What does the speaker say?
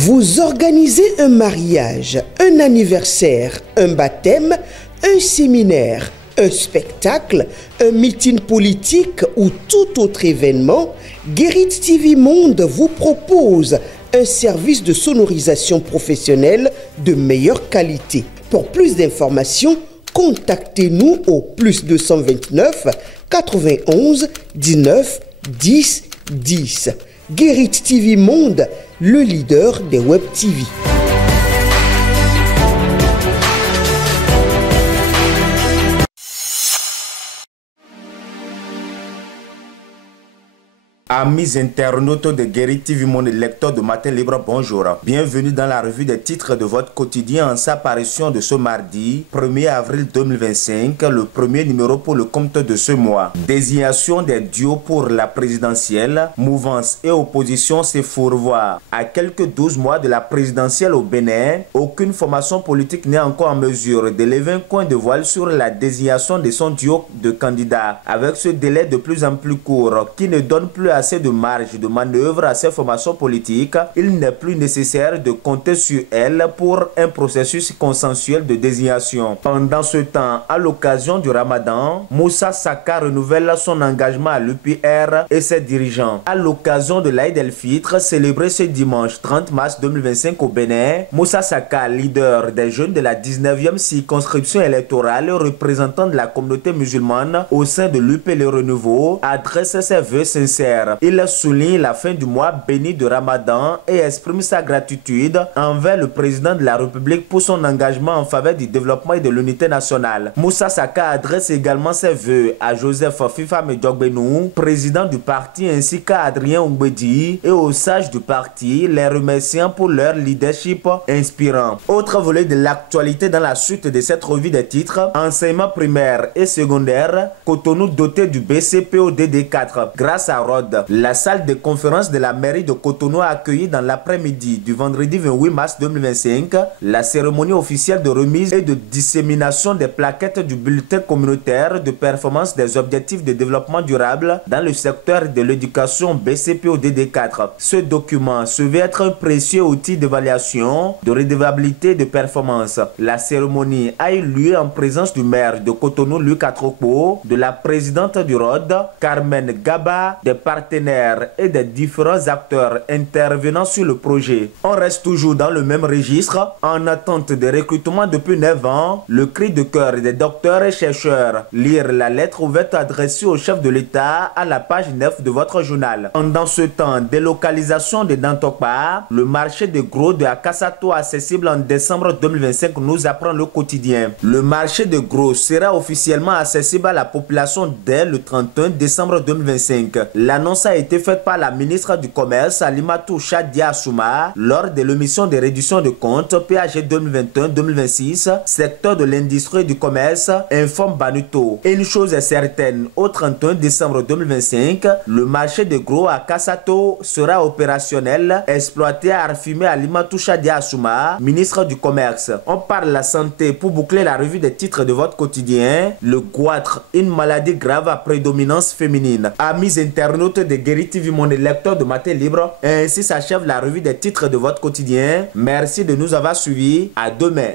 Vous organisez un mariage, un anniversaire, un baptême, un séminaire, un spectacle, un meeting politique ou tout autre événement, Guérit TV Monde vous propose un service de sonorisation professionnelle de meilleure qualité. Pour plus d'informations, contactez-nous au +229 91 19 10 10. Guérit TV Monde, le leader des web TV. Amis internautes de Guérit TV Monde, lecteurs de Matin Libre, bonjour. Bienvenue dans la revue des titres de votre quotidien en sa parution de ce mardi 1er avril 2025, le premier numéro pour le compte de ce mois. Désignation des duos pour la présidentielle, mouvance et opposition se fourvoient. À quelques 12 mois de la présidentielle au Bénin, aucune formation politique n'est encore en mesure de lever un coin de voile sur la désignation de son duo de candidats. Avec ce délai de plus en plus court qui ne donne plus assez de marge de manœuvre à ces formations politiques, il n'est plus nécessaire de compter sur elles pour un processus consensuel de désignation. Pendant ce temps, à l'occasion du Ramadan, Moussa Saka renouvelle son engagement à l'UPR et ses dirigeants. À l'occasion de l'Aïd el-Fitr, célébré ce dimanche 30 mars 2025 au Bénin, Moussa Saka, leader des jeunes de la 19e circonscription électorale représentant de la communauté musulmane au sein de l'UP Le Renouveau, adresse ses vœux sincères. Il souligne la fin du mois béni de Ramadan et exprime sa gratitude envers le président de la République pour son engagement en faveur du développement et de l'unité nationale. Moussa Saka adresse également ses vœux à Joseph Fifa Medjogbenou, président du parti, ainsi qu'à Adrien Ongbedi et aux sages du parti, les remerciant pour leur leadership inspirant. Autre volet de l'actualité dans la suite de cette revue des titres, enseignement primaire et secondaire, Cotonou doté du BCPO DD4 grâce à Rhodes. La salle de conférence de la mairie de Cotonou a accueilli dans l'après-midi du vendredi 28 mars 2025 la cérémonie officielle de remise et de dissémination des plaquettes du bulletin communautaire de performance des objectifs de développement durable dans le secteur de l'éducation BCPO DD4. Ce document se veut être un précieux outil d'évaluation de redevabilité de performance. La cérémonie a eu lieu en présence du maire de Cotonou, Luc Atropo, de la présidente du Rhodes, Carmen Gaba, des partenaires et des différents acteurs intervenant sur le projet. On reste toujours dans le même registre, en attente de recrutement depuis 9 ans, le cri de cœur des docteurs et chercheurs. Lire la lettre ouverte adressée au chef de l'État à la page 9 de votre journal. Pendant ce temps, délocalisation de Dantokpa, le marché de gros de Akasato accessible en décembre 2025 nous apprend le quotidien. Le marché de gros sera officiellement accessible à la population dès le 31 décembre 2025. L'annonce a été faite par la ministre du Commerce, Alimatou Chadia Assouma, lors de l'émission de réduction de comptes PAG 2021-2026, secteur de l'industrie et du commerce, informe Banuto. Et une chose est certaine, au 31 décembre 2025, le marché de gros à Kassato sera opérationnel, exploité à Arfimé Alimatou Chadia Assouma, ministre du Commerce. On parle de la santé pour boucler la revue des titres de votre quotidien. Le goitre, une maladie grave à prédominance féminine. Amis internautes de Guérit TV Monde, lecteur de Matin Libre, ainsi s'achève la revue des titres de votre quotidien. Merci de nous avoir suivis. À demain.